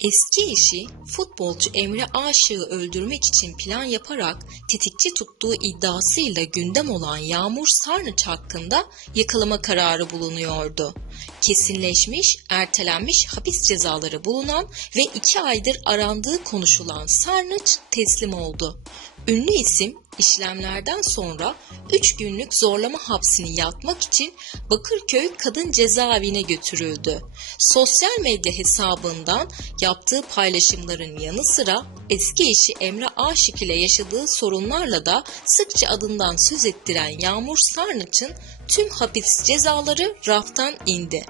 Eski eşi futbolcu Emre Aşık'ı öldürmek için plan yaparak tetikçi tuttuğu iddiasıyla gündem olan Yağmur Sarnıç hakkında yakalama kararı bulunuyordu. Kesinleşmiş, ertelenmiş hapis cezaları bulunan ve iki aydır arandığı konuşulan Sarnıç teslim oldu. Ünlü isim işlemlerden sonra 3 günlük zorlama hapsini yatmak için Bakırköy Kadın Cezaevine götürüldü. Sosyal medya hesabından yaptığı paylaşımların yanı sıra eski eşi Emre Aşık ile yaşadığı sorunlarla da sıkça adından söz ettiren Yağmur Sarnıç'ın tüm hapis cezaları raftan indi.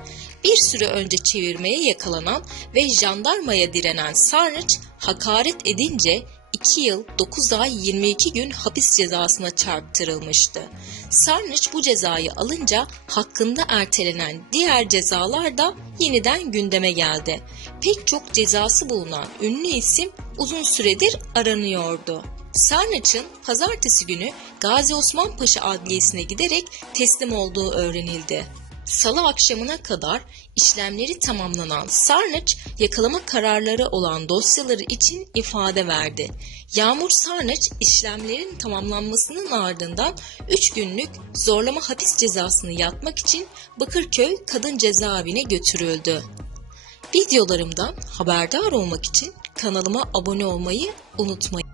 Bir süre önce çevirmeye yakalanan ve jandarmaya direnen Sarnıç hakaret edince 2 yıl 9 ay 22 gün hapis cezasına çarptırılmıştı. Sarnıç bu cezayı alınca hakkında ertelenen diğer cezalar da yeniden gündeme geldi. Pek çok cezası bulunan ünlü isim uzun süredir aranıyordu. Sarnıç'ın pazartesi günü Gazi Osman Paşa Adliyesi'ne giderek teslim olduğu öğrenildi. Salı akşamına kadar işlemleri tamamlanan Sarnıç yakalama kararları olan dosyaları için ifade verdi. Yağmur Sarnıç işlemlerin tamamlanmasının ardından 3 günlük zorlama hapis cezasını yatmak için Bakırköy Kadın Cezaevine götürüldü. Videolarımdan haberdar olmak için kanalıma abone olmayı unutmayın.